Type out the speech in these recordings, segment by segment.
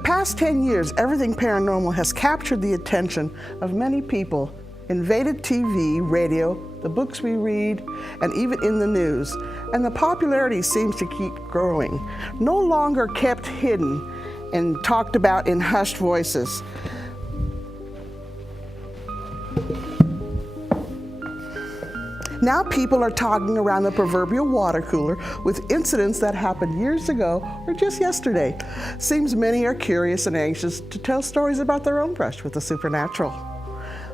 the past 10 years, everything paranormal has captured the attention of many people, invaded TV, radio, the books we read, and even in the news. And the popularity seems to keep growing, no longer kept hidden and talked about in hushed voices. Now people are talking around the proverbial water cooler with incidents that happened years ago or just yesterday. Seems many are curious and anxious to tell stories about their own brush with the supernatural.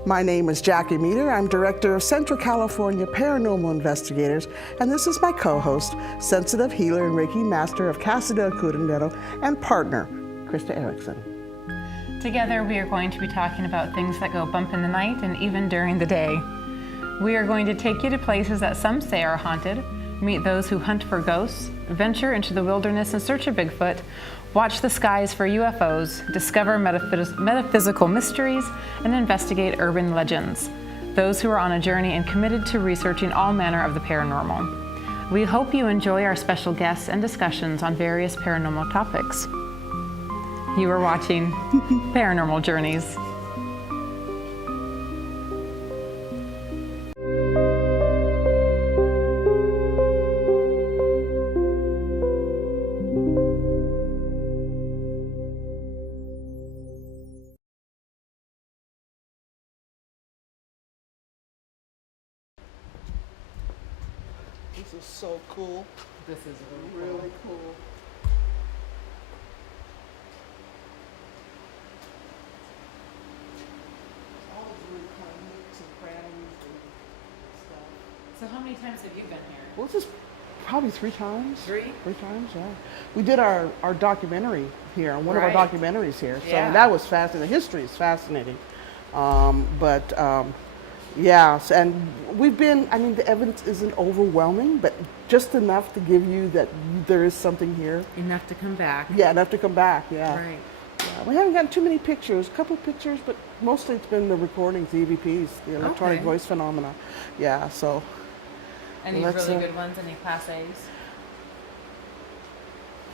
My name is Jackie Meter. I'm director of Central California Paranormal Investigators, and this is my co-host, sensitive healer and Reiki master of Casa del Curandero and partner, Krista Erickson. Together we are going to be talking about things that go bump in the night and even during the day. We are going to take you to places that some say are haunted, meet those who hunt for ghosts, venture into the wilderness in search of Bigfoot, watch the skies for UFOs, discover metaphysical mysteries, and investigate urban legends. Those who are on a journey and committed to researching all manner of the paranormal. We hope you enjoy our special guests and discussions on various paranormal topics. You are watching Paranormal Journeys. This is so cool. This is Really cool. All these really kind of nooks and crannies and stuff. So how many times have you been here? Well, this is probably 3 times. 3? 3 times, yeah. We did our documentary here, one of our Right. documentaries here. So Yeah. that was fascinating. The history is fascinating. Yes, and we've been, I mean, the evidence isn't overwhelming, but just enough to give you that there is something here. Enough to come back. Yeah, enough to come back, yeah. Right. Yeah, we haven't gotten too many pictures, a couple pictures, but mostly it's been the recordings, the EVPs, the electronic Okay. voice phenomena. Yeah, so. Any Let's, really good ones? Any Class A's?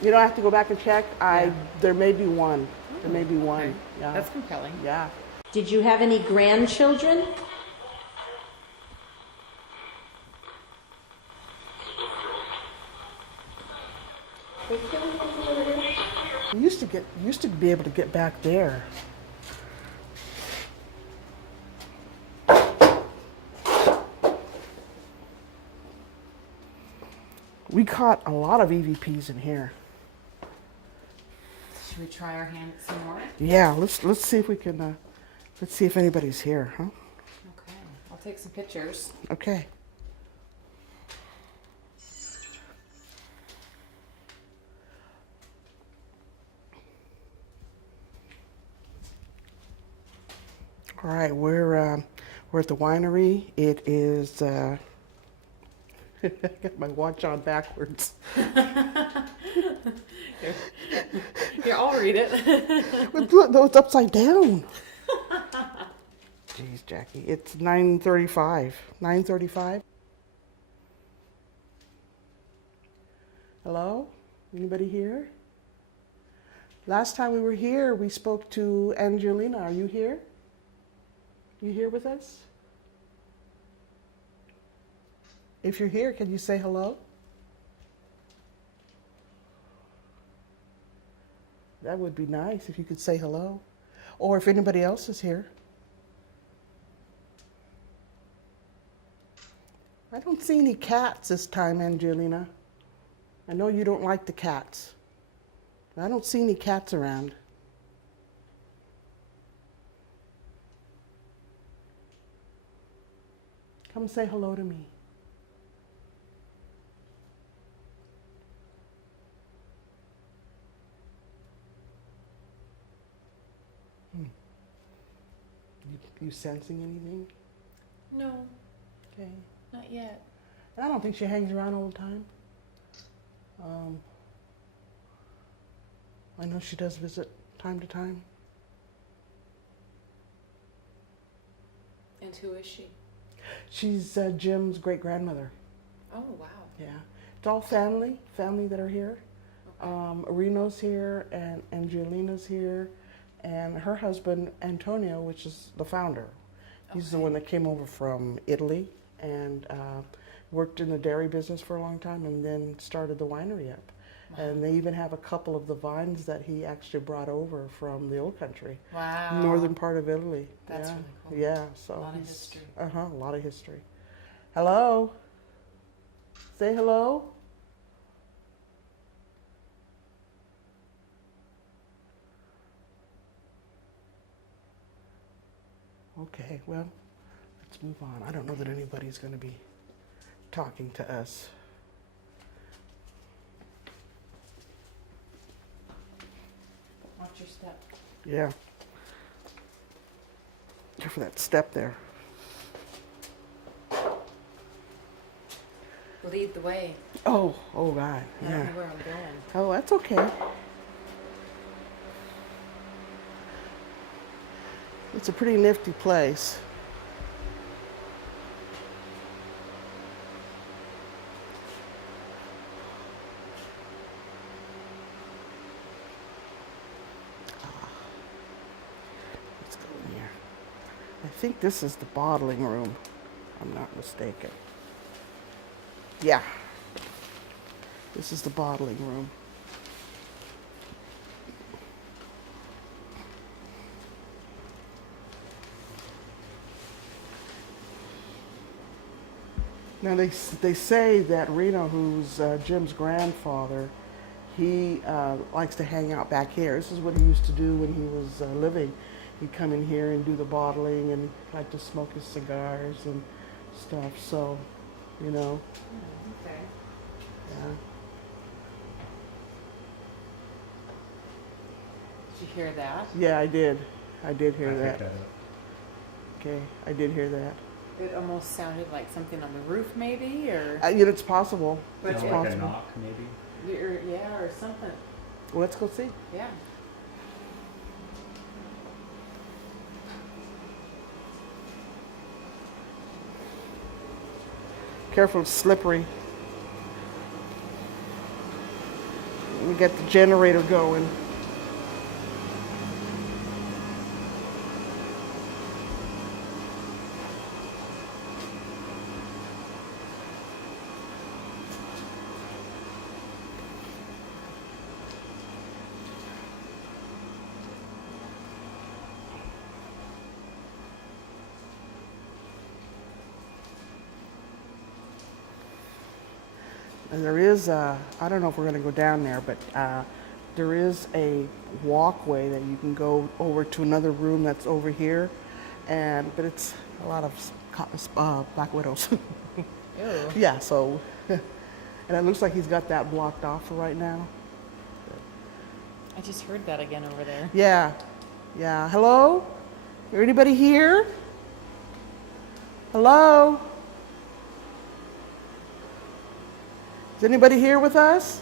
You know, I have to go back and check. Yeah. There may be one. There may be one. Okay. Yeah. That's compelling. Yeah. Did you have any grandchildren? You used to be able to get back there. We caught a lot of EVPs in here. Should we try our hand at some more? Yeah, let's see if we can. Let's see if anybody's here, huh? Okay. I'll take some pictures. Okay. All right, we're at the winery. It is. I got my watch on backwards. Here, I'll read it. Look, no, it's upside down. Jeez, Jackie, it's 9:35. 9:35. Hello? Anybody here? Last time we were here, we spoke to Angelina. Are you here? You here with us? If you're here, can you say hello? That would be nice if you could say hello. Or if anybody else is here. I don't see any cats this time, Angelina. I know you don't like the cats. But I don't see any cats around. Come say hello to me. You sensing anything? No, Okay. not yet. I don't think she hangs around all the time. I know she does visit time to time. And who is she? She's Jim's great-grandmother. Oh, wow. Yeah. It's all family that are here. Reno's here and Angelina's here, and her husband Antonio, which is the founder. He's the one that came over from Italy and worked in the dairy business for a long time and then started the winery up. Wow. And they even have a couple of the vines that he actually brought over from the old country. Wow. Northern part of Italy. That's yeah. really cool. Yeah, so a lot of history. A lot of history. Hello? Say hello. Okay, well, let's move on. I don't know that anybody's going to be talking to us. Watch your step. Yeah. Look for that step there. Lead the way. Oh, right. I don't know where I'm going. Oh, that's okay. It's a pretty nifty place. Let's go in here. I think this is the bottling room. I'm not mistaken. Yeah. This is the bottling room. Now they say that Reno, who's Jim's grandfather, he likes to hang out back here. This is what he used to do when he was living. He'd come in here and do the bottling and like to smoke his cigars and stuff. So, you know. Okay. Yeah. Did you hear that? Yeah, I did. I did hear that. picked that up. Okay, I did hear that. It almost sounded like something on the roof, maybe, or You know, it's possible. But It's Sound like a possible. knock, maybe. or something. Well, let's go see. Yeah. Careful, it's slippery. We got the generator going. And there is, I don't know if we're going to go down there, but there is a walkway that you can go over to another room that's over here. But it's a lot of black widows. Ew. Yeah, so, and it looks like he's got that blocked off for right now. I just heard that again over there. Yeah, yeah. Hello? Is anybody here? Hello? Is anybody here with us?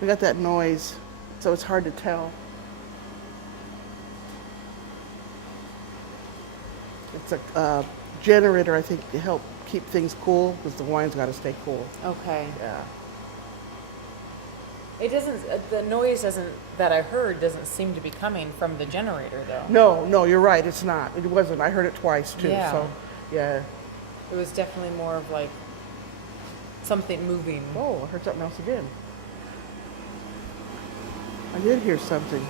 We got that noise, so it's hard to tell. It's a generator, I think, to help keep things cool, because the wine's got to stay cool. Okay. Yeah. It doesn't. The noise doesn't that I heard doesn't seem to be coming from the generator, though. No, you're right. It's not. It wasn't. I heard it twice too. Yeah. So, yeah. It was definitely more of like something moving. Oh, I heard something else again. I did hear something.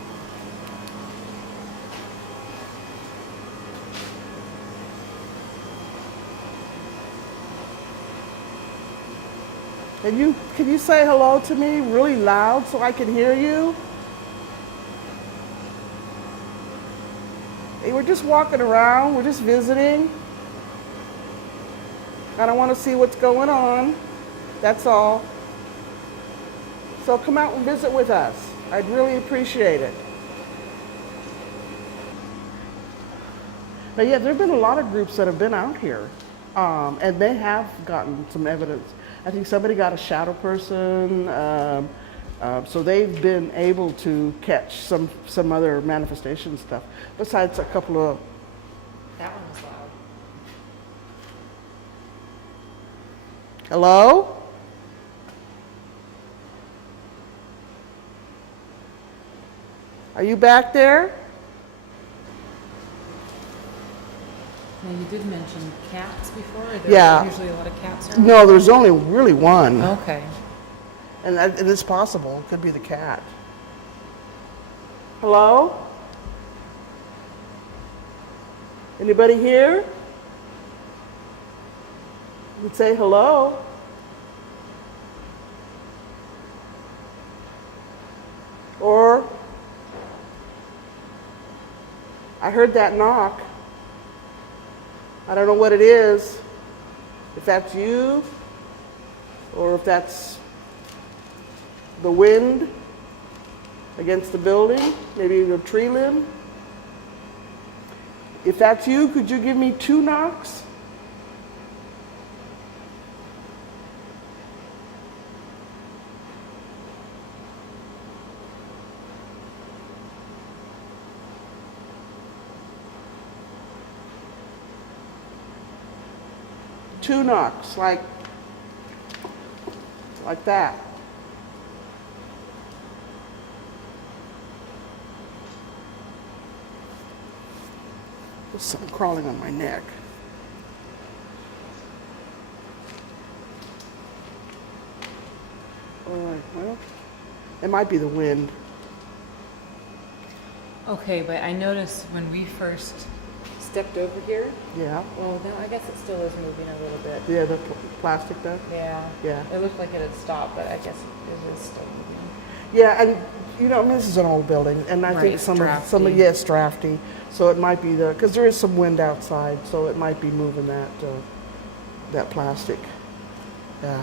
Can you say hello to me really loud so I can hear you? Hey, we're just walking around. We're just visiting. I want to see what's going on. That's all. So come out and visit with us. I'd really appreciate it. But yeah, there have been a lot of groups that have been out here, and they have gotten some evidence. I think somebody got a shadow person, so they've been able to catch some other manifestation stuff, besides a couple of... That one was loud. Hello? Are you back there? Now, you did mention cats before. Are Yeah. there usually a lot of cats around? No, there's only really one. Okay. And it is possible. It could be the cat. Hello? Anybody here? You'd say hello. Or, I heard that knock. I don't know what it is. If that's you, or if that's the wind against the building, maybe a tree limb. If that's you, could you give me 2 knocks? Two knocks, like that. There's something crawling on my neck. All right, well, it might be the wind. Okay, but I noticed when we first stepped over here, Yeah, well, no, I guess it still is moving a little bit. yeah, the plastic does. Yeah. Yeah. It looked like it had stopped, but I guess it is still moving. Yeah, and you know, I mean, this is an old building, and I think Right, some of drafty. yeah, it's drafty. So it might be because there is some wind outside, so it might be moving that plastic. Yeah.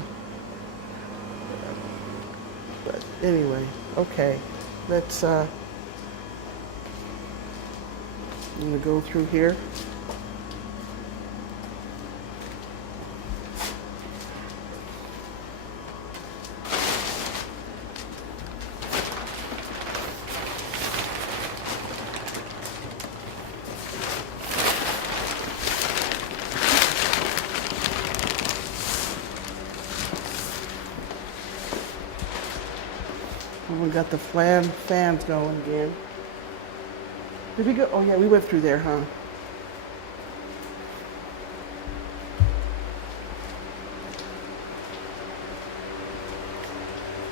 But anyway, okay, let's. I'm gonna go through here. We got the fans going again. Did we go? Oh yeah, we went through there, huh?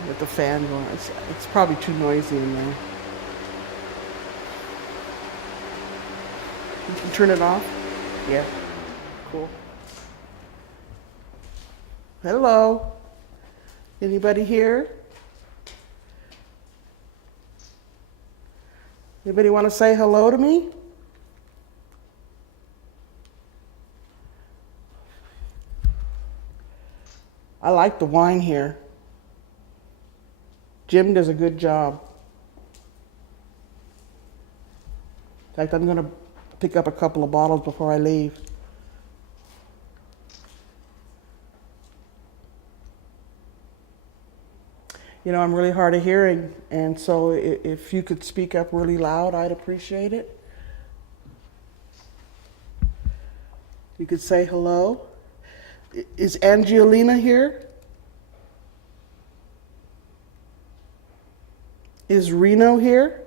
With the fan going, it's probably too noisy in there. You can turn it off? Yeah. Cool. Hello? Anybody here? Anybody want to say hello to me? I like the wine here. Jim does a good job. In fact, I'm going to pick up a couple of bottles before I leave. You know, I'm really hard of hearing, and so if you could speak up really loud, I'd appreciate it. You could say hello. Is Angelina here? Is Reno here?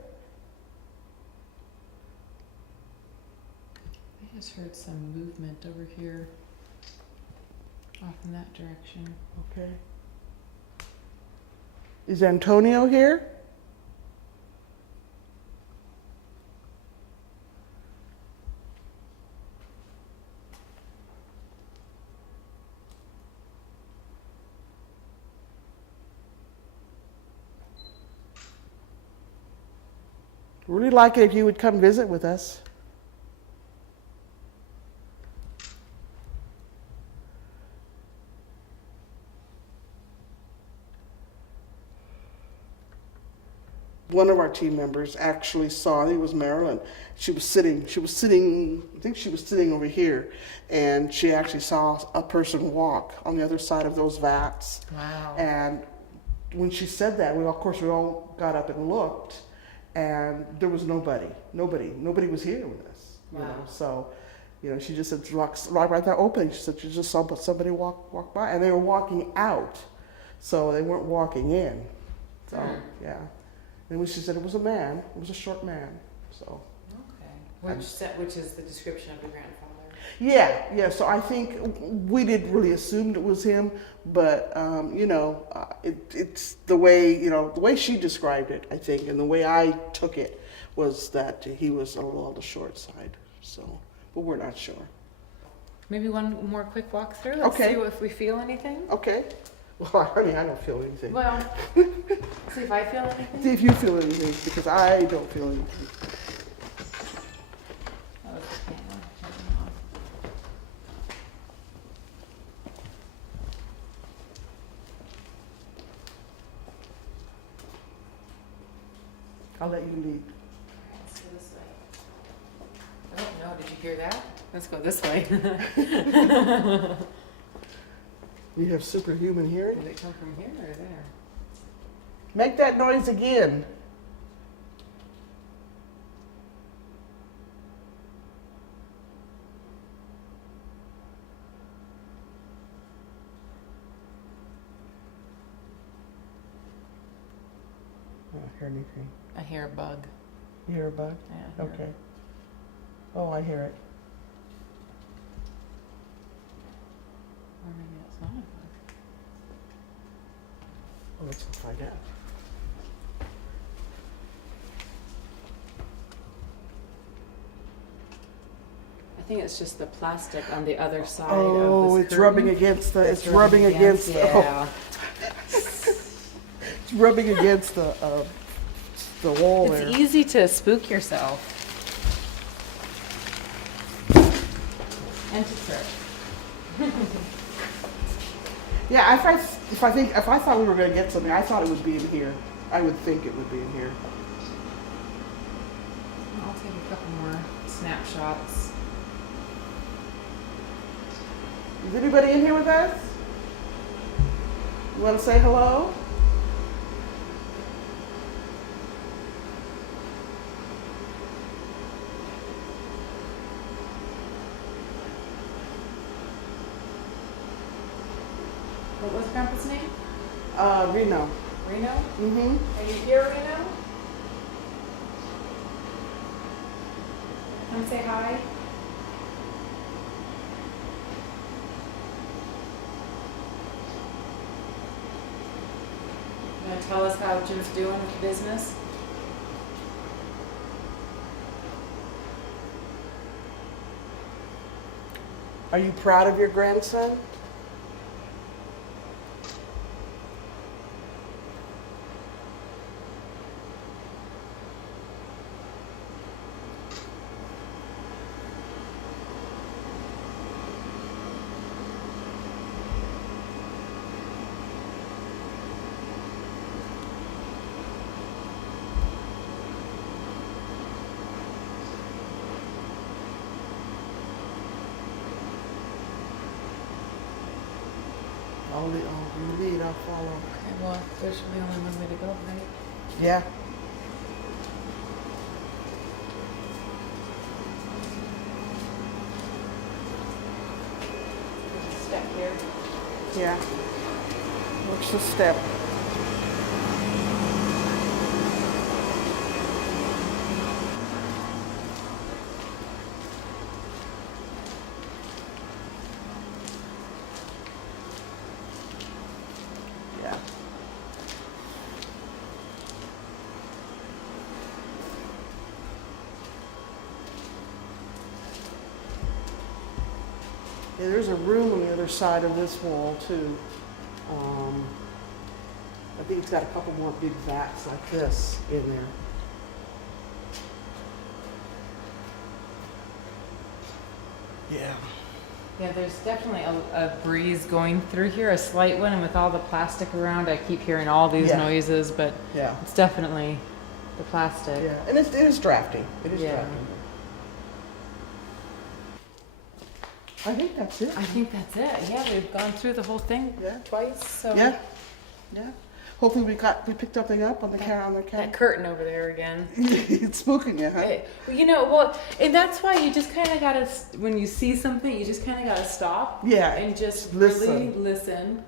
I just heard some movement over here, off in that direction. Okay. Is Antonio here? Really like it if you would come visit with us. One of our team members actually saw, I think it was Marilyn, she was sitting, I think she was sitting over here, and she actually saw a person walk on the other side of those vats. Wow. And when she said that, of course we all got up and looked, and there was nobody was here with us. You Wow. know, so, you know, she just said, right there opening, she said she just saw somebody walk by, and they were walking out, so they weren't walking in. So, yeah. And she said it was a man. It was a short man. So. Okay. Which is the description of the grandfather? Yeah. So I think we didn't really assume it was him, but it's the way she described it. I think, and the way I took it was that he was a little on the short side. So, but we're not sure. Maybe one more quick walkthrough. Let's see if we feel anything. Okay. Well, I mean, I don't feel anything. Well, see if I feel anything. See if you feel anything, because I don't feel anything. Oh, it's the piano. I'll let you lead. Let's go this way. Oh no! Did you hear that? Let's go this way. You have superhuman hearing? Did it come from here or there? Make that noise again. I don't hear anything. I hear a bug. You hear a bug? Yeah. I hear Okay. Oh, I hear it. Or maybe that's not a bug. Well, let's find out. I think it's just the plastic on the other side Oh, of this it's curtain. rubbing against the. It's rubbing against. Yeah. It's rubbing against the wall there. It's easy to spook yourself. And to trip. Yeah, if I thought we were going to get something, I thought it would be in here. I would think it would be in here. I'll take a couple more snapshots. Is anybody in here with us? You want to say hello? What was Grandpa's name? Reno. Reno? Mm-hmm. Are you here, Reno? Come say hi. You want to tell us how Jim's doing with the business? Are you proud of your grandson? You lead, I'll follow. Okay, well, there's really only one way to go, right? Yeah. There's a step here. Yeah. What's the step? Yeah. Yeah, there's a room on the other side of this wall too. I think it's got a couple more big vats like this in there. Yeah. Yeah, there's definitely a breeze going through here, a slight one, and with all the plastic around, I keep hearing all these Yeah. noises, but Yeah. it's definitely the plastic. Yeah. And it is drafty. It is Yeah. drafty. I think that's it. I think that's it. Yeah, we've gone through the whole thing Yeah. twice, so. Yeah. Yeah. Hopefully we picked something up on the That camera. curtain over there again. It's spooking you, huh? And that's why you just kind of gotta, when you see something, you just kind of gotta stop. Yeah, And just listen. really listen.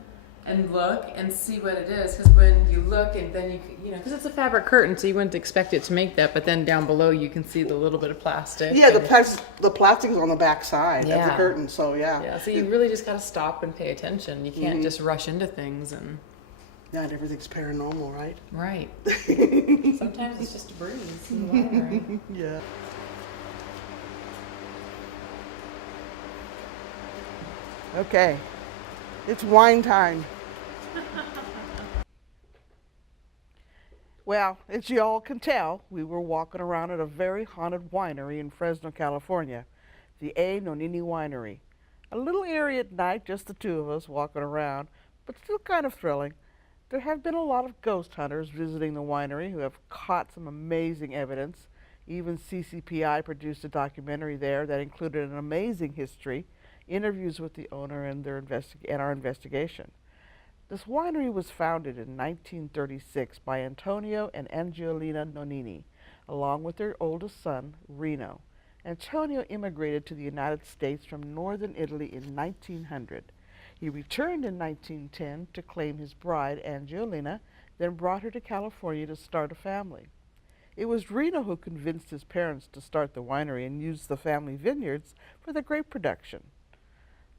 and look and see what it is. Because when you look and then because it's a fabric curtain, so you wouldn't expect it to make that. But then down below you can see the little bit of plastic. Yeah, the plastic is on the back side of the Yeah. curtain, so yeah. Yeah, so you really just got to stop and pay attention. You can't just rush into things and. Not everything's paranormal, right? Right. Sometimes it's just a breeze in the winery. Yeah. Okay, it's wine time. Well, as you all can tell, we were walking around at a very haunted winery in Fresno, California, the A. Nonini Winery. A little eerie at night, just the two of us walking around, but still kind of thrilling. There have been a lot of ghost hunters visiting the winery who have caught some amazing evidence. Even CCPI produced a documentary there that included an amazing history, interviews with the owner, and our investigation. This winery was founded in 1936 by Antonio and Angiolina Nonini, along with their oldest son, Reno. Antonio immigrated to the United States from northern Italy in 1900. He returned in 1910 to claim his bride, Angiolina, then brought her to California to start a family. It was Reno who convinced his parents to start the winery and use the family vineyards for the grape production.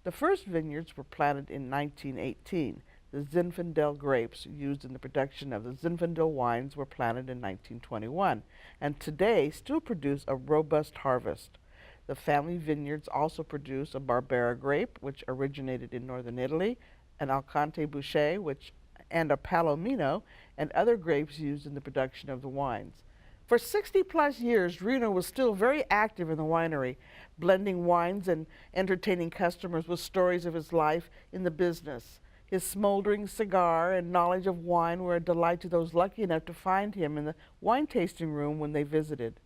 The first vineyards were planted in 1918. The Zinfandel grapes used in the production of the Zinfandel wines were planted in 1921, and today still produce a robust harvest. The family vineyards also produce a Barbera grape, which originated in northern Italy, an Alcante Bouschet, and a Palomino, and other grapes used in the production of the wines. For 60 plus years, Reno was still very active in the winery, blending wines and entertaining customers with stories of his life in the business. His smoldering cigar and knowledge of wine were a delight to those lucky enough to find him in the wine tasting room when they visited.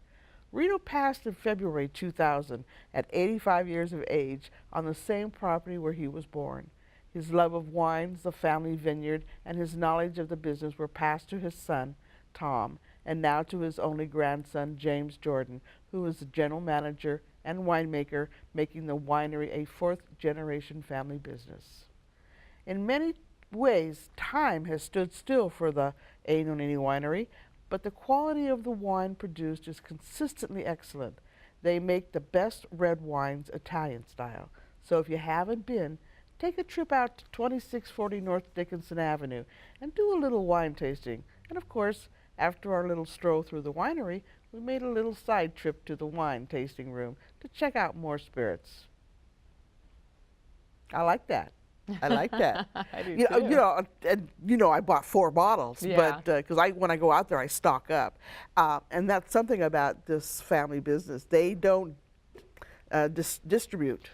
Reno passed in February 2000 at 85 years of age on the same property where he was born. His love of wines, the family vineyard, and his knowledge of the business were passed to his son, Tom, and now to his only grandson, James Jordan, who is the general manager and winemaker, making the winery a fourth-generation family business. In many ways, time has stood still for the A. Nonini Winery, but the quality of the wine produced is consistently excellent. They make the best red wines Italian style. So if you haven't been, take a trip out to 2640 North Dickinson Avenue and do a little wine tasting. And of course, after our little stroll through the winery, we made a little side trip to the wine tasting room to check out more spirits. I like that. I like that. I do too. I bought 4 bottles, Yeah. but because when I go out there, I stock up, and that's something about this family business. They don't distribute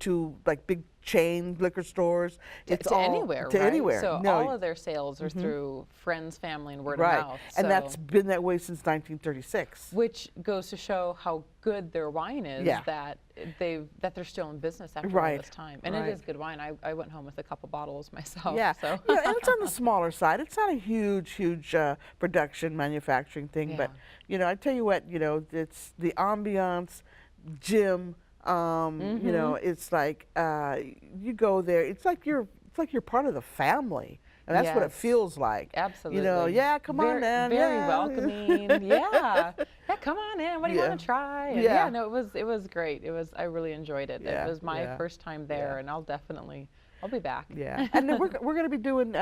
to like big chain liquor stores. It's to all anywhere, to right? anywhere. So No, all of their sales are through friends, family, and word right, of mouth. and so- that's been that way since 1936. which goes to show how good their wine is. Yeah. That they're still in business after all Right, this time, and right. it is good wine. I went home with a couple bottles myself. Yeah, So. and it's on the smaller side. It's not a huge production, manufacturing thing, but I tell you what, it's the ambiance, gym. It's like you go there. It's like you're part of the family, and that's what it Yes. feels like. Absolutely. Yeah, come on in. Very yeah. welcoming. Yeah. Yeah, come on in. What do you Yeah. want to try? And Yeah. no, it was great. I really enjoyed it. Yeah, It was my yeah, first time there, yeah. and I'll be back. Yeah, and then we're going to be doing.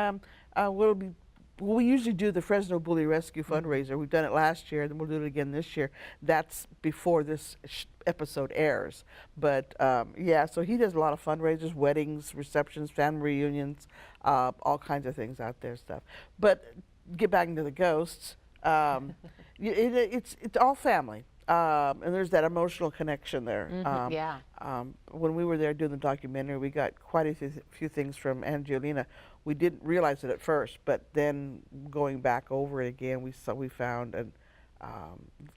We usually do the Fresno Bully Rescue fundraiser. We've done it last year, and then we'll do it again this year. That's before this episode airs. But so he does a lot of fundraisers, weddings, receptions, family reunions, all kinds of things out there, stuff. But get back into the ghosts. It's all family. And there's that emotional connection there. Yeah. When we were there doing the documentary, we got quite a few things from Angiolina. We didn't realize it at first, but then going back over it again, we found and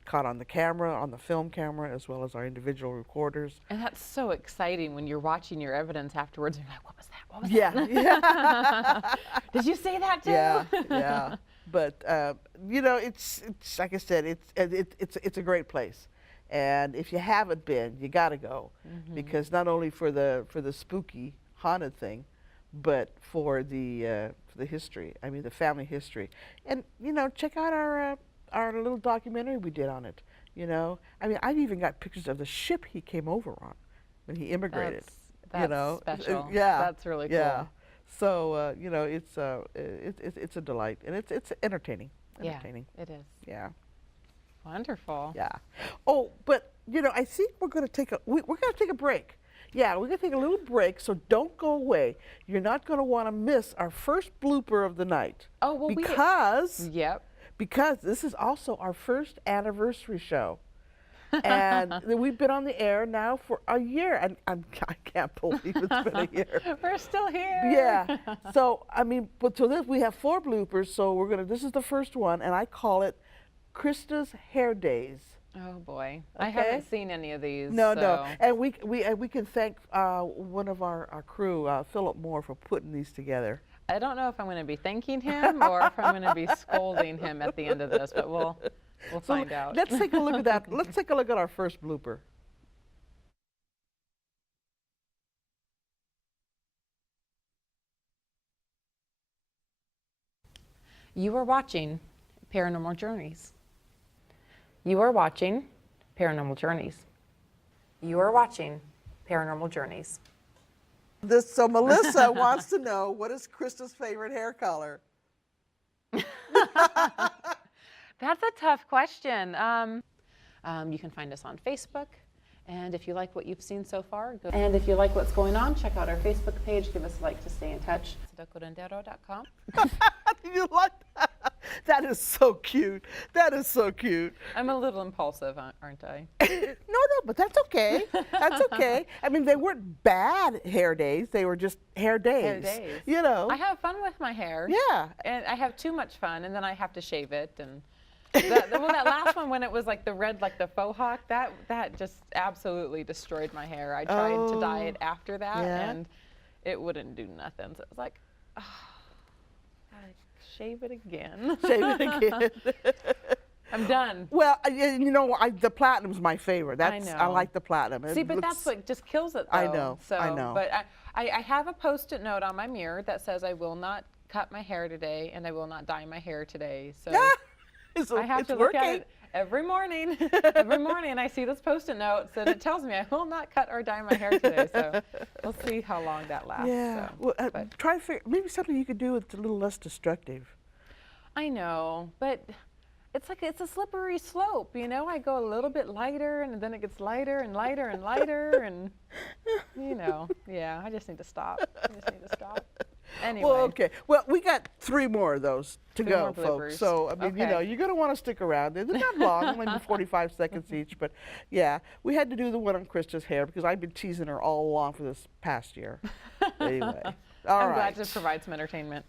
caught on the film camera, as well as our individual recorders. And that's so exciting when you're watching your evidence afterwards. And you're like, what was that? What was Yeah, that? Did you see that too? yeah. But it's like I said, it's a great place, and if you haven't been, you got to go, because not only for the spooky haunted thing, but for the history. I mean, the family history. And you know, check out our little documentary we did on it. You know, I mean, I've even got pictures of the ship he came over on when he immigrated. That's you know, special. yeah, That's really cool. yeah. So you know, it's a delight, and it's entertaining. Entertaining. Yeah, it is. Yeah. Wonderful. Yeah. Oh, but you know, I think we're going to take we're going to take a break. Yeah, we're going to take a little break, so don't go away. You're not going to want to miss our first blooper of the night. Oh, well, because Yep. because this is also our first anniversary show. And we've been on the air now for a year, and I can't believe it's been a year. We're still here. Yeah. So I mean, but so this we have 4 bloopers. So we're gonna. This is the first one, and I call it Krista's Hair Days. Oh boy, I Okay. haven't seen any of these. No, so. no, and we can thank one of our crew, Philip Moore, for putting these together. I don't know if I'm going to be thanking him or if I'm going to be scolding him at the end of this, but we'll find out. Let's take a look at that. Let's take a look at our first blooper. You are watching Paranormal Journeys. You are watching Paranormal Journeys. You are watching Paranormal Journeys. So Melissa wants to know, what is Krista's favorite hair color? That's a tough question. You can find us on Facebook. And if you like what you've seen so far, go. And if you like what's going on, check out our Facebook page. Give us a like to stay in touch. SudokuRendero.com. You like that? That is so cute. That is so cute. I'm a little impulsive, aren't I? No, but that's okay. That's okay. I mean, they weren't bad hair days. They were just hair days. Hair days. You know. I have fun with my hair. Yeah. And I have too much fun, and then I have to shave it. And that last one, when it was like the red, like the faux hawk, that just absolutely destroyed my hair. I tried to dye it after that, Yeah. and it wouldn't do nothing. So it was like, oh, gotta shave it again. Shave it again. I'm done. Well, you know, the platinum's my favorite. I I know. like the platinum. It See, but looks- that's what just kills it, though. I know, So, I know. But I have a Post-it note on my mirror that says I will not cut my hair today, and I will not dye my hair today. So I have it's to look working. at it every morning. Every morning I see this Post-it note, so it tells me I will not cut or dye my hair today. So we'll see how long that lasts. Yeah. So, Well, but try to figure, maybe something you could do that's a little less destructive. I know, but it's like it's a slippery slope, you know. I go a little bit lighter, and then it gets lighter and lighter and lighter, and you know, yeah. I just need to stop. I just need to stop. Anyway. Well, okay. Well, we got 3 more of those to 3 go, more folks. bloopers. So, I mean, you Okay. know, you're going to want to stick around. They're not long, maybe 45 seconds each. But, yeah, we had to do the one on Krista's hair because I've been teasing her all along for this past year. Anyway. All I'm right. glad to provide some entertainment.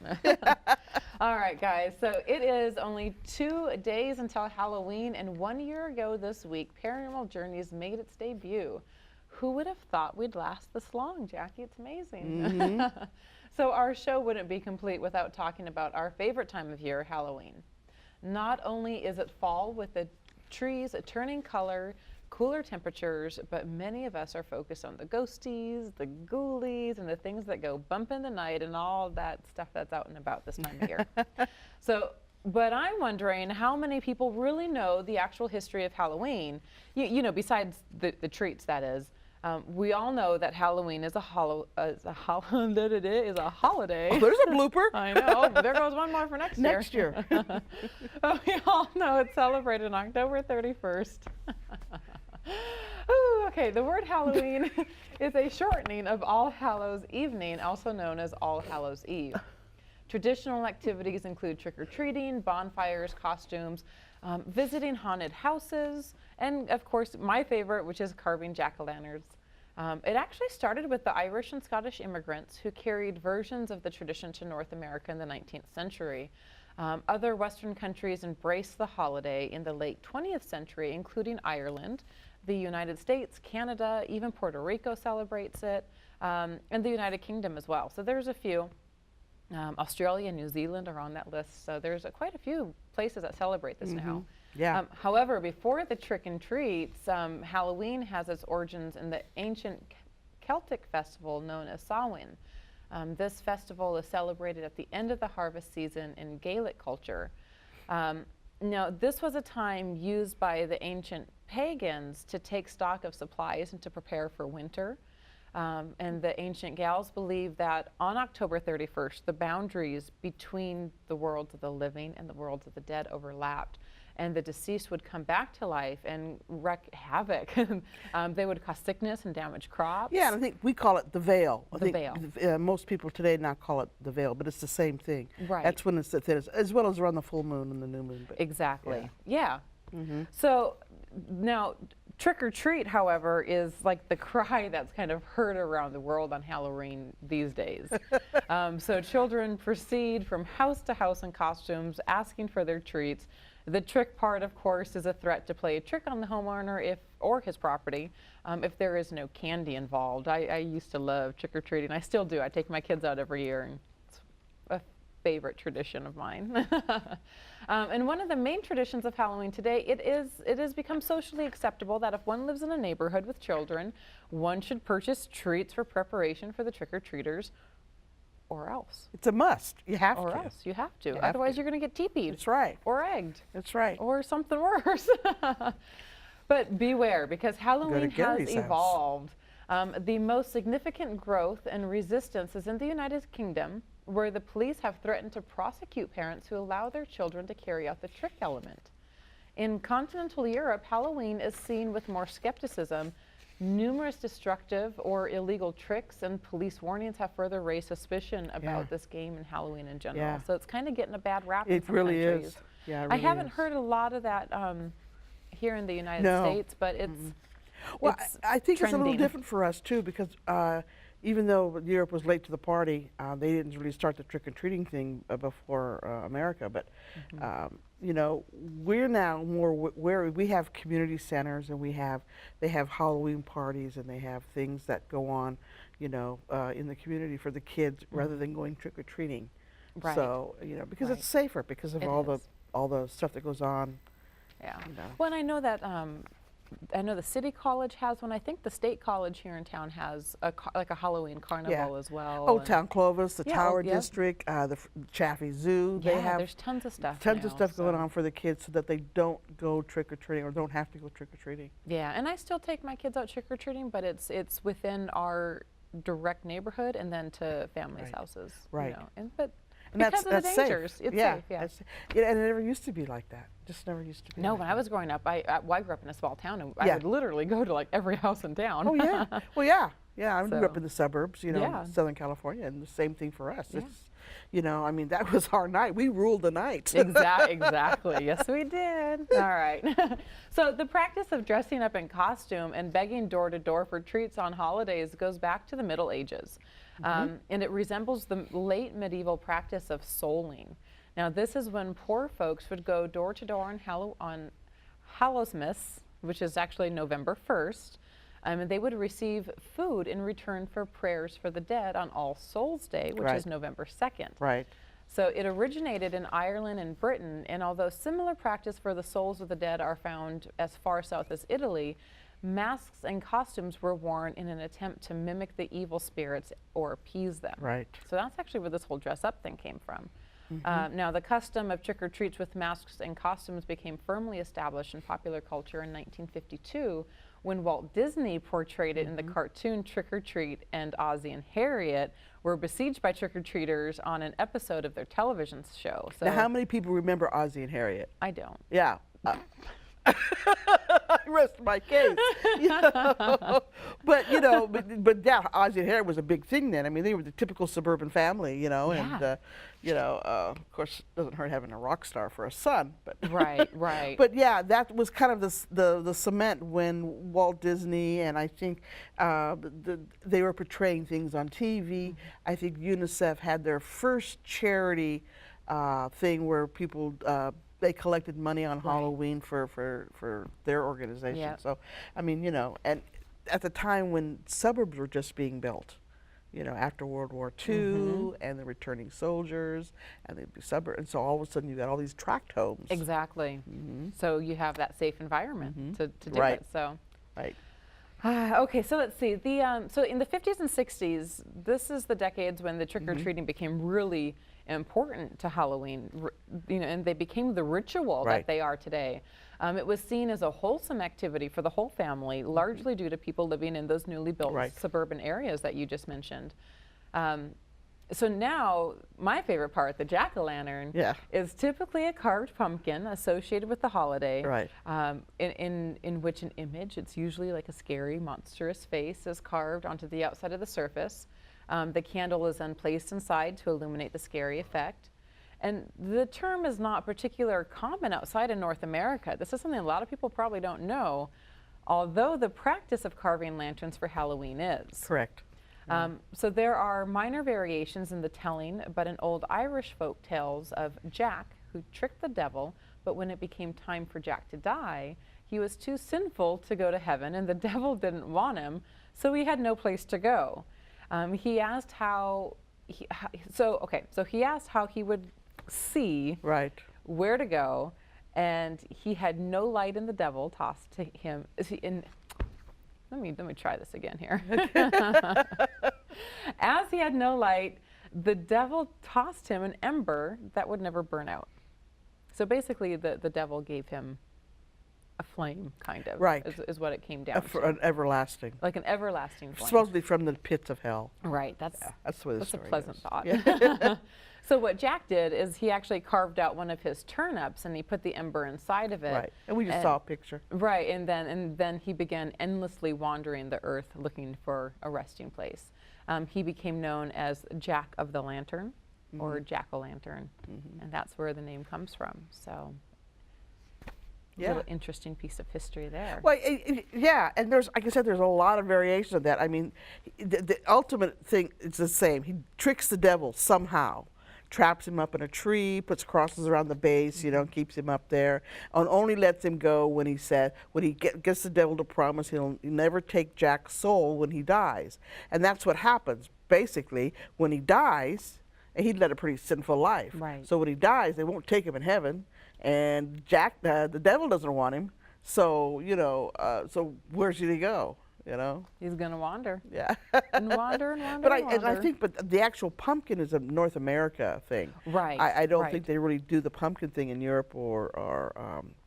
All right, guys. So it is only 2 days until Halloween, and 1 year ago this week, Paranormal Journeys made its debut. Who would have thought we'd last this long, Jackie? It's amazing. So our show wouldn't be complete without talking about our favorite time of year, Halloween. Not only is it fall with the trees turning color, cooler temperatures, but many of us are focused on the ghosties, the ghoulies, and the things that go bump in the night and all that stuff that's out and about this time of year. But I'm wondering how many people really know the actual history of Halloween, you know, besides the treats, that is. We all know that Halloween is a holiday. Oh, there's a blooper. I know. There goes one more for next year. Next year. Oh, we all know it's celebrated on October 31st. Ooh, okay, the word Halloween is a shortening of All Hallows Evening, also known as All Hallows Eve. Traditional activities include trick-or-treating, bonfires, costumes, visiting haunted houses, and of course my favorite, which is carving jack-o'-lanterns. It actually started with the Irish and Scottish immigrants who carried versions of the tradition to North America in the 19th century. Other Western countries embraced the holiday in the late 20th century, including Ireland, the United States, Canada, even Puerto Rico celebrates it, and the United Kingdom as well. So there's a few. Australia and New Zealand are on that list, so there's quite a few places that celebrate this now. Yeah. However, before the trick and treats, Halloween has its origins in the ancient Celtic festival known as Samhain. This festival is celebrated at the end of the harvest season in Gaelic culture. Now, this was a time used by the ancient pagans to take stock of supplies and to prepare for winter. And the ancient Gals believed that on October 31st, the boundaries between the worlds of the living and the worlds of the dead overlapped, and the deceased would come back to life and wreak havoc. They would cause sickness and damage crops. Yeah, and I think we call it the veil. I think veil. most people today now call it the veil, but it's the same thing. Right. That's when it's the thinnest, as well as around the full moon and the new moon. But Exactly. Yeah. So now, trick or treat, however, is like the cry that's kind of heard around the world on Halloween these days. So children proceed from house to house in costumes, asking for their treats. The trick part, of course, is a threat to play a trick on the homeowner or his property if there is no candy involved. I used to love trick or treating. I still do. I take my kids out every year, and it's a favorite tradition of mine. And one of the main traditions of Halloween today, it has become socially acceptable that if one lives in a neighborhood with children, one should purchase treats for preparation for the trick-or-treaters, or else. it's a must. You have to. Or else you have to. have Otherwise, to. you're going to get teepeed. That's right. Or egged. That's right. Or something worse. But beware, because Halloween has Gary's house. evolved. The most significant growth and resistance is in the United Kingdom, where the police have threatened to prosecute parents who allow their children to carry out the trick element. In continental Europe, Halloween is seen with more skepticism. Numerous destructive or illegal tricks and police warnings have further raised suspicion about this game and Halloween in general. Yeah. So it's kind of getting a bad rap in It some really countries. is. Yeah, it I really haven't is. heard a lot of that here in the United No. States, but it's Well, it's I think it's a little trending. different for us too, because even though Europe was late to the party, they didn't really start the trick-or-treating thing before America. But you know, we're now more where we have community centers, and they have Halloween parties, and they have things that go on, you know, in the community for the kids rather than going trick-or-treating. Right. So you know, because Right. it's safer because of It all is. the stuff that goes on. Yeah. You know. Well, and I know that I know the City College has one. I think the State College here in town has like a Halloween carnival as well. Old and- Town Clovis, the Yeah, Tower yep. District, the Chaffee Zoo. Yeah, They have there's tons of stuff. tons of now, stuff going so- on for the kids so that they don't go trick or treating or don't have to go trick or treating. Yeah, and I still take my kids out trick or treating, but it's within our direct neighborhood and then to families' Right. houses. Right. You know, but And because of the that's dangers, safe. it's yeah, safe. Yeah. that's- yeah, and it never used to be like that. Just never used to be. No, like when that. I was growing up, I grew up in a small town, and I Yeah. would literally go to like every house in town. Oh yeah. Well, yeah. Yeah, I grew up So- in the suburbs, you know, Yeah. in Southern California, and the same thing for us. Yeah. It's, you know, I mean, that was our night. We ruled the night. Exactly. Yes, we did. All right. So the practice of dressing up in costume and begging door to door for treats on holidays goes back to the Middle Ages. And it resembles the late medieval practice of souling. Now, this is when poor folks would go door to door on Hallowsmas, which is actually November 1st, and they would receive food in return for prayers for the dead on All Souls Day, which Right. is November 2nd. Right. So it originated in Ireland and Britain, and although similar practice for the souls of the dead are found as far south as Italy, masks and costumes were worn in an attempt to mimic the evil spirits or appease them. Right. So that's actually where this whole dress up thing came from. Now, the custom of trick-or-treats with masks and costumes became firmly established in popular culture in 1952 when Walt Disney portrayed it in the cartoon Trick-or-Treat, and Ozzie and Harriet were besieged by trick-or-treaters on an episode of their television show. So Now, how many people remember Ozzie and Harriet? I don't. Yeah. I rest my case. You know? But you know, but yeah, Ozzie and Harriet was a big thing then. I mean, they were the typical suburban family, you know, Yeah. and you know, of course, it doesn't hurt having a rock star for a son, but Right, right. But yeah, that was kind of the cement when Walt Disney and I think they were portraying things on TV. I think UNICEF had their first charity thing where people. They collected money on Halloween for their organization. Yep. So, I mean, you know, and at the time when suburbs were just being built, you know, after World War II and the returning soldiers and the suburb, and so all of a sudden you got all these tract homes. Exactly. So you have that safe environment to do Right. it. So. Right. Okay, so let's see. So in the 50s and 60s, this is the decades when the trick-or-treating became really important to Halloween, and they became the ritual that they are today. It was seen as a wholesome activity for the whole family, largely due to people living in those newly built suburban areas that you just mentioned. So now, my favorite part, the jack-o'-lantern, is typically a carved pumpkin associated with the holiday, in which an image, it's usually like a scary, monstrous face, is carved onto the outside of the surface. The candle is then placed inside to illuminate the scary effect. And the term is not particularly common outside of North America. This is something a lot of people probably don't know, although the practice of carving lanterns for Halloween is. Correct. So there are minor variations in the telling, but in old Irish folk tales of Jack, who tricked the devil, but when it became time for Jack to die, he was too sinful to go to heaven, and the devil didn't want him, so he had no place to go. He asked how he asked how he would see where to go, and he had no light, and the devil tossed to him. Let me try this again here. As he had no light, the devil tossed him an ember that would never burn out. So basically, the devil gave him a flame, kind of, is what it came down to. An everlasting. Like an everlasting flame. Supposedly from the pits of hell. Right, that's what the a story pleasant is. thought. Yeah. So what Jack did is he actually carved out one of his turnips and he put the ember inside of it. Right, and we just saw a picture. Right, and then he began endlessly wandering the earth looking for a resting place. He became known as Jack of the Lantern, or Jack-o'-lantern, and that's where the name comes from. So, a little interesting piece of history there. Well, yeah, and there's, like I said, there's a lot of variations of that. I mean, the ultimate thing is the same. He tricks the devil somehow. Traps him up in a tree, puts crosses around the base, keeps him up there, and only lets him go when he gets the devil to promise he'll never take Jack's soul when he dies. And that's what happens, basically, when he dies, and he led a pretty sinful life. Right. So when he dies, they won't take him in heaven, and Jack, the devil doesn't want him, so, so where's he go? He's going to wander. Yeah. And wander and wander But and wander. I think the actual pumpkin is a North America thing. Right. I don't think they really do the pumpkin thing in Europe or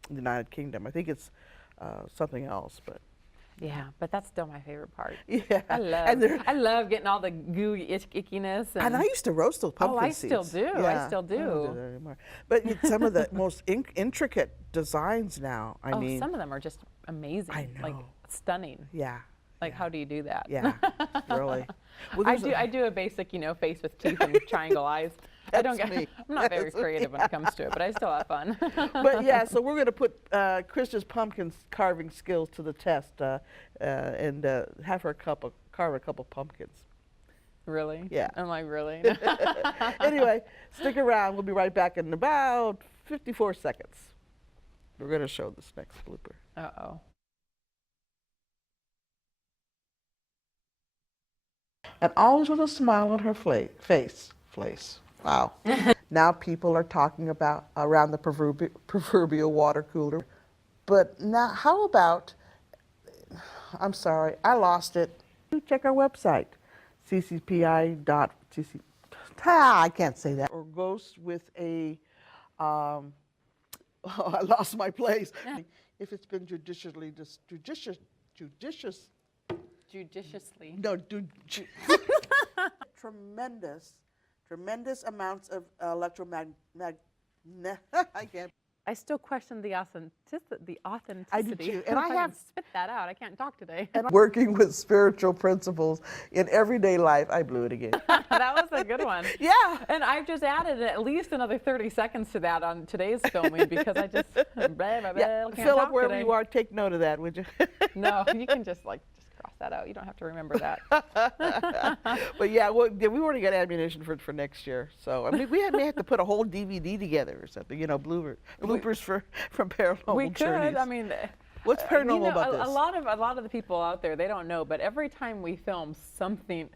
the United Kingdom. I think it's something else. But yeah, but that's still my favorite part. Yeah. I love getting all the gooey ickiness. And I used to roast those pumpkin seeds. Still do. Yeah. I still do. I don't do that anymore. But it's some of the most intricate designs now. I mean, some of them are just amazing. I know. Like stunning. Yeah. Like, how do you do that? Yeah, really. Well, I do a basic, face with teeth and triangle eyes. I'm not very creative when it comes to it, but I still have fun. But yeah, so we're going to put Krista's pumpkin carving skills to the test and have her carve a couple pumpkins. Really? Yeah. I'm like, really? Anyway, stick around. We'll be right back in about 54 seconds. We're going to show this next blooper. Uh-oh. And always with a smile on her face. Wow. Now people are talking about around the proverbial water cooler. But now, how about, I'm sorry, I lost it. Check our website, ccpi.cc. I can't say that. Or ghosts with a, I lost my place. If it's been judiciously. No, tremendous amounts of I can't. I still question the authenticity. I do too, and I have spit that out. I can't talk today. And working with spiritual principles in everyday life, I blew it again. That was a good one. Yeah. And I've just added at least another 30 seconds to that on today's filming because I just can't Philip, talk wherever today. you are, take note of that, would you? No, you can just cross that out. You don't have to remember that. But yeah, we already got ammunition for next year. So I mean, we may have to put a whole DVD together or something. Bloopers from Paranormal We Journeys. could. I mean, what's paranormal about this? A lot of the people out there, they don't know, but every time we film, something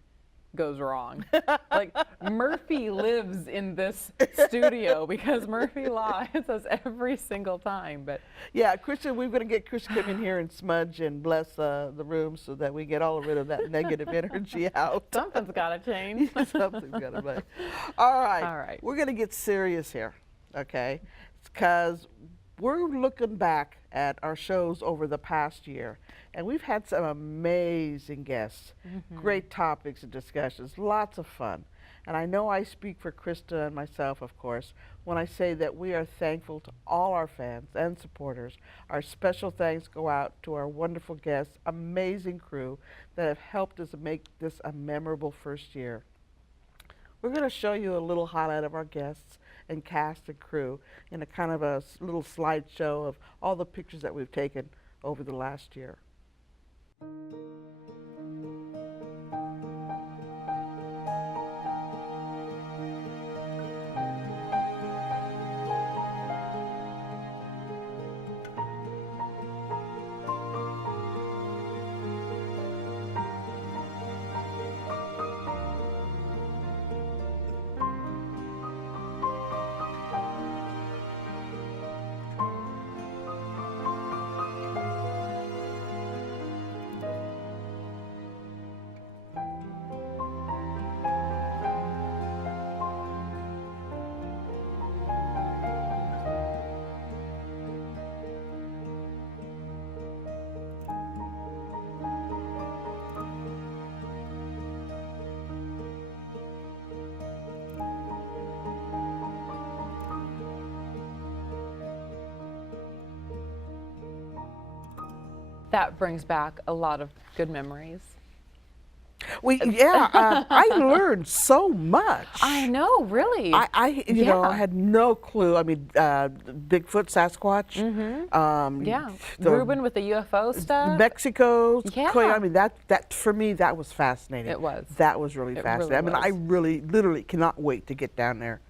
goes wrong. Like Murphy lives in this studio because Murphy Law hits us every single time. But Yeah, Christian, we're going to get Christian come in here and smudge and bless the room so that we get all rid of that negative energy out. something's got to change. Something's got to be. All right. All right. We're going to get serious here, okay? Because we're looking back at our shows over the past year, and we've had some amazing guests, great topics and discussions, lots of fun. And I know I speak for Krista and myself, of course, when I say that we are thankful to all our fans and supporters. Our special thanks go out to our wonderful guests, amazing crew that have helped us make this a memorable first year. We're going to show you a little highlight of our guests and cast and crew in a kind of a little slideshow of all the pictures that we've taken over the last year. That brings back a lot of good memories. I learned so much. I know, really. You know, I had no clue. I mean, Bigfoot, Sasquatch. Ruben with the UFO stuff. Mexico. Yeah. I mean, that for me, that was fascinating. It was. That was really fascinating. Really I mean, I really, literally cannot wait to get down there.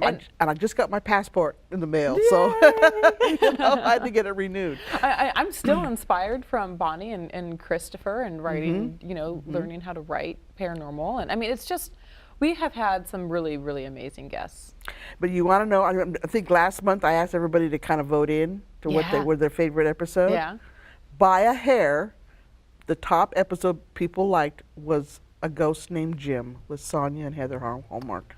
And I just got my passport in the mail, so you know, I had to get it renewed. I'm still inspired from Bonnie and Christopher and writing, you know, learning how to write paranormal. And I mean, it's just, we have had some really, really amazing guests. But you want to know, I think last month I asked everybody to kind of vote in to what they were their favorite episode. Yeah. By a hair, the top episode people liked was A Ghost Named Jim with Sonia and Heather Hallmark.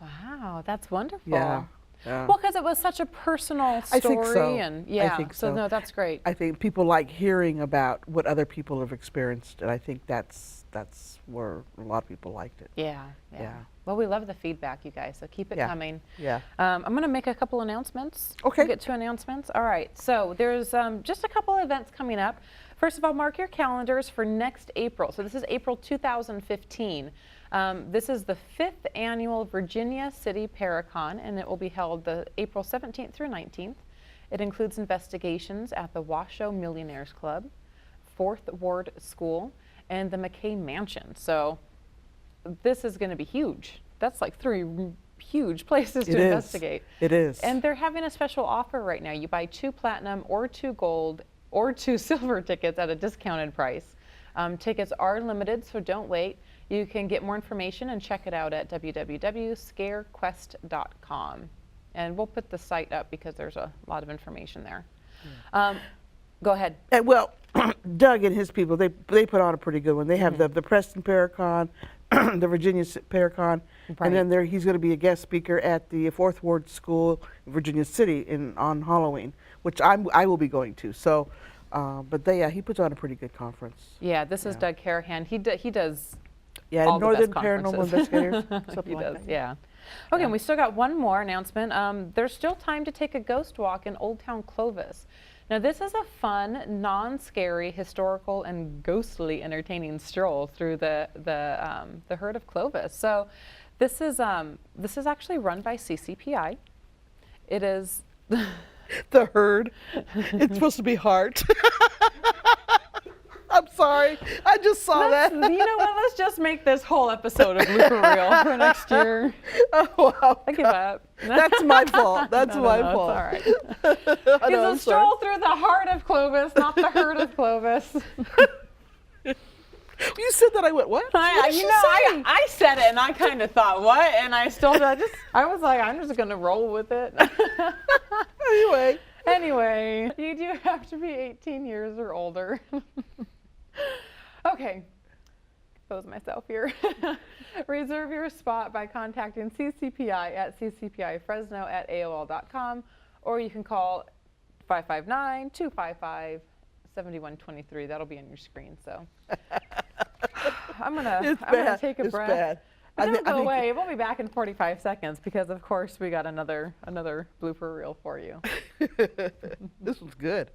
Wow, that's wonderful. Yeah. Well, because it was such a personal story. I think so. And yeah, I think so. No, that's great. I think people like hearing about what other people have experienced, and I think that's where a lot of people liked it. Yeah. Well, we love the feedback, you guys, so keep it coming. Yeah. I'm going to make a couple announcements. Okay. We'll get to announcements. All right. So there's just a couple events coming up. First of all, mark your calendars for next April. So this is April 2015. This is the 5th annual Virginia City Paracon, and it will be held the April 17th through 19th. It includes investigations at the Washoe Millionaires Club, 4th Ward School, and the McKay Mansion. So this is going to be huge. That's like 3 huge places to investigate. It is. And they're having a special offer right now. You buy 2 platinum or 2 gold or 2 silver tickets at a discounted price. Tickets are limited, so don't wait. You can get more information and check it out at www.scarequest.com. And we'll put the site up because there's a lot of information there. Go ahead. And well, Doug and his people, they put on a pretty good one. They have the Preston Paracon, the Virginia Paracon, and then he's going to be a guest speaker at the 4th Ward School in Virginia City on Halloween, which I will be going to. So, but he puts on a pretty good conference. Yeah, this is Doug Carahan. He does. Yeah, all Northern the best Paranormal Investigators. He does, yeah. Okay, and we still got one more announcement. There's still time to take a ghost walk in Old Town Clovis. Now, this is a fun, non-scary, historical, and ghostly entertaining stroll through the herd of Clovis. So, this is actually run by CCPI. It is the herd. It's supposed to be heart. I'm sorry. I just saw that. You know what? Let's just make this whole episode a blooper reel for next year. Oh, wow. I give up. That's my fault. That's my fault. It's all right. It's a stroll through the heart of Clovis, not the herd of Clovis. You said that, I went, what? What did she say? I said it and I kind of thought, what? And I still I was like, I'm just going to roll with it. Anyway, you do have to be 18 years or older. Okay, expose myself here. Reserve your spot by contacting CCPI at ccpifresno@aol.com, or you can call 559-255-7123. That'll be on your screen. So I'm gonna take a breath. Bad. But don't go away. We'll be back in 45 seconds because, of course, we got another blooper reel for you. This was good.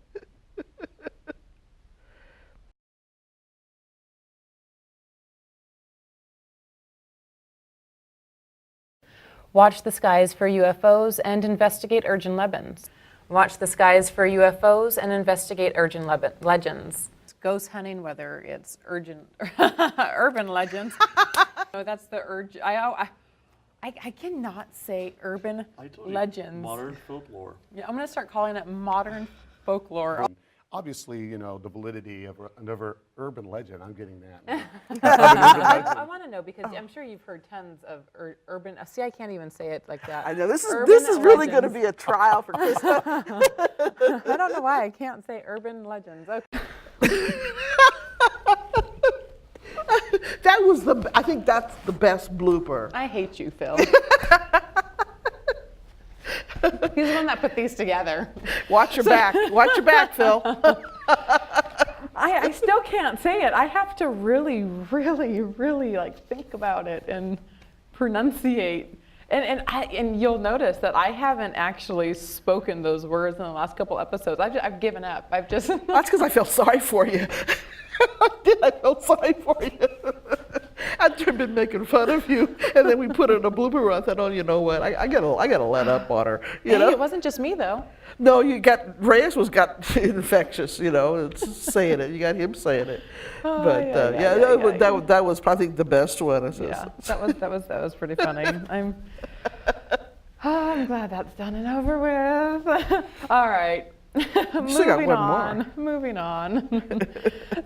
Watch the skies for UFOs and investigate urgent legends. Watch the skies for UFOs and investigate urgent legends. Ghost hunting, whether it's urban legends. No, that's the urge. I cannot say urban legends. Modern folklore. Yeah, I'm going to start calling it modern folklore. Obviously, you know, the validity of another urban legend. I'm getting that. I want to know because I'm sure you've heard tons of urban. See, I can't even say it like that. I know this is Urban really going to legends. be a trial for Krista. I don't know why I can't say urban legends. Okay. I think that's the best blooper. I hate you, Phil. He's the one that put these together. Watch your back. Watch your back, Phil. I still can't say it. I have to really, really, really like think about it and pronunciate. And you'll notice that I haven't actually spoken those words in the last couple episodes. I've given up. That's because I feel sorry for you. I felt sorry for you. I've been making fun of you, and then we put her in a blooper reel. I thought, oh, you know what? I gotta let up on her. You know? It wasn't just me though. No, Reyes got infectious. You know, it's saying it. You got him saying it. That was probably the best one. That was pretty funny. I'm glad that's done and over with. All right. Moving on.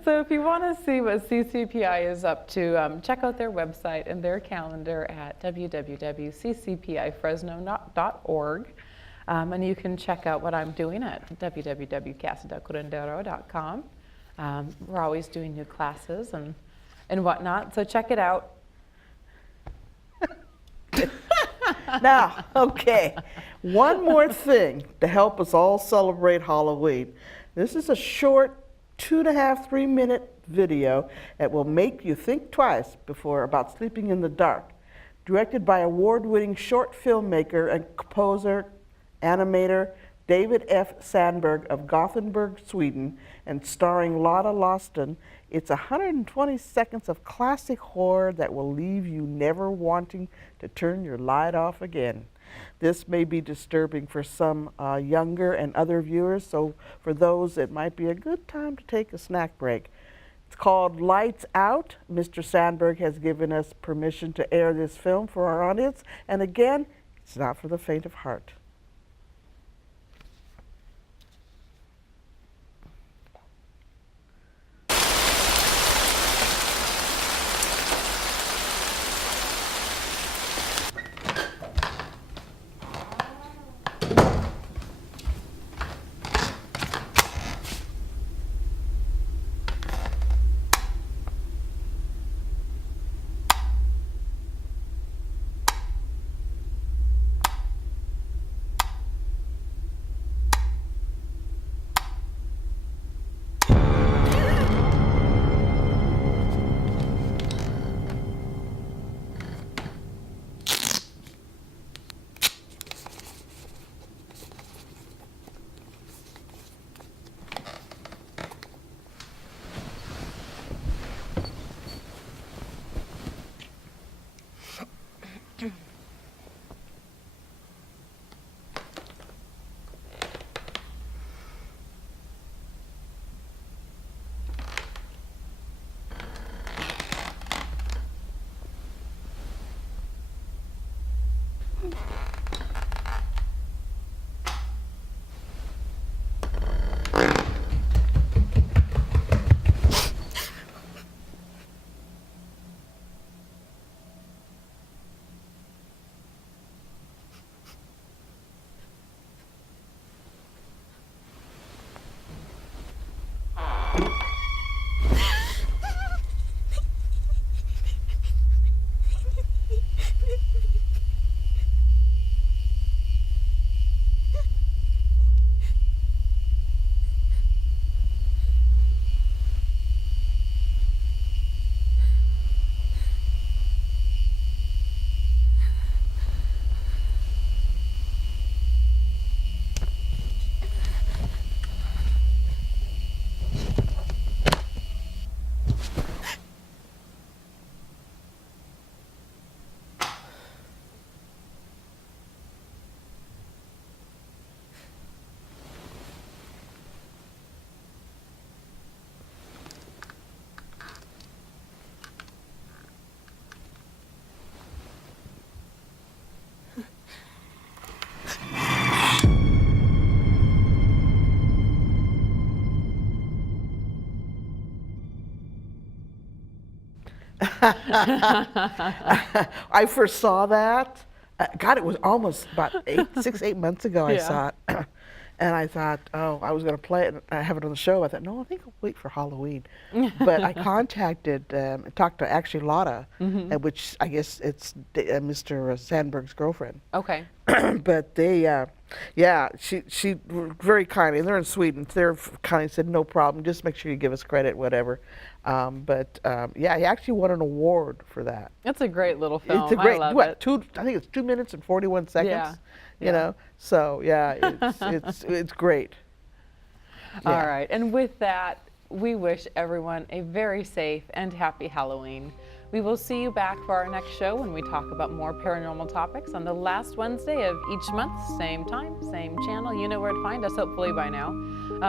So if you want to see what CCPI is up to, check out their website and their calendar at www.ccpifresno.org. And you can check out what I'm doing at www.casadecurandero.com. We're always doing new classes and whatnot, so check it out. Now, okay, one more thing to help us all celebrate Halloween. This is a short 2.5, 3-minute video that will make you think twice about sleeping in the dark. Directed by award-winning short filmmaker and composer, animator David F. Sandberg of Gothenburg, Sweden, and starring Lotta Loston, it's 120 seconds of classic horror that will leave you never wanting to turn your light off again. This may be disturbing for some younger and other viewers, so for those, it might be a good time to take a snack break. It's called Lights Out. Mr. Sandberg has given us permission to air this film for our audience, and again, it's not for the faint of heart. I first saw that. God, it was almost about 8 months ago I Yeah. saw it. And I thought, oh, I was going to play it and have it on the show. I thought, no, I think I'll wait for Halloween. But I contacted, talked to actually Lotta, which I guess it's Mr. Sandberg's girlfriend. Okay. But they, yeah, she very kindly, and they're in Sweden, they're kindly said, no problem, just make sure you give us credit, whatever. Yeah, he actually won an award for that. It's a great little film. It's a great, I love what, it. I think it's 2 minutes and 41 seconds. Yeah. You know, so yeah, it's great. All Yeah. right. And with that, we wish everyone a very safe and happy Halloween. We will see you back for our next show when we talk about more paranormal topics on the last Wednesday of each month, same time, same channel. You know where to find us, hopefully by now.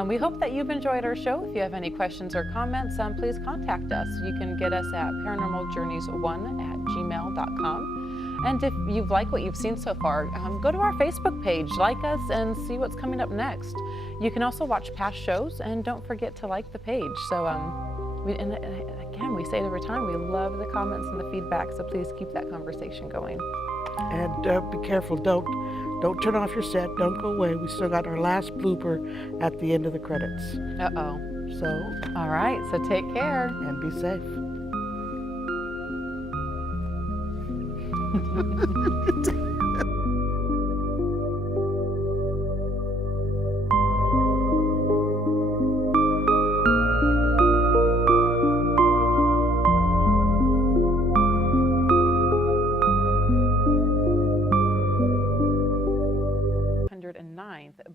We hope that you've enjoyed our show. If you have any questions or comments, please contact us. You can get us at paranormaljourneys1@gmail.com. And if you've liked what you've seen so far, go to our Facebook page, like us, and see what's coming up next. You can also watch past shows, and don't forget to like the page. So, again, we say it every time, we love the comments and the feedback, so please keep that conversation going. And be careful, don't turn off your set, don't go away. We still got our last blooper at the end of the credits. Uh-oh. So, All right, so take care. and be safe.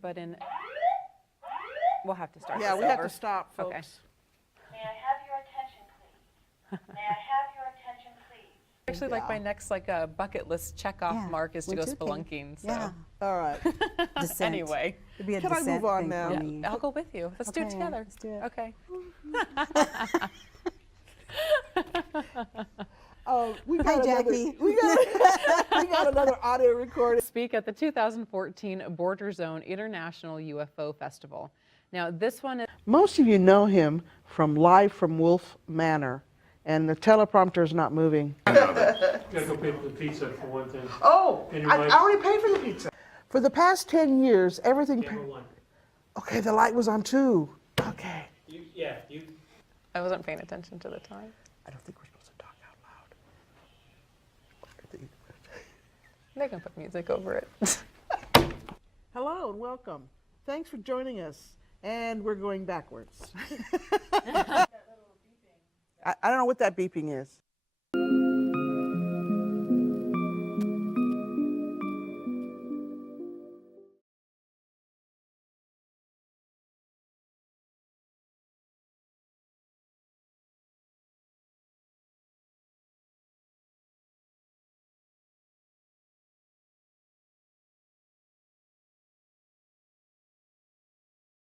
But we'll have to start Yeah, this we have over. to stop, folks. Okay. May I have your attention, please? May I have your attention, please? Actually, like my next bucket list check-off Yeah, mark is to go which okay. spelunking. So. Yeah. All right. Descent. Anyway, It'd be a Can I descent move on thing now? for me. I'll go with you. Let's do it Okay, together. let's do it. Okay. We got Hi, another, Jackie. we got another audio recording. Speak at the 2014 Border Zone International UFO Festival. Now, this one is Most of you know him from Live from Wolf Manor, and the teleprompter is not moving. Gotta go pay for the pizza for one thing. Oh, And your I mic. already paid for the pizza. For the past 10 years, everything. Camera one. Okay, the light was on too. Okay. You. I wasn't paying attention to the time. I don't think we're supposed to talk out loud. They can put music over it. Hello and welcome. Thanks for joining us. And we're going backwards. I don't know what that beeping is.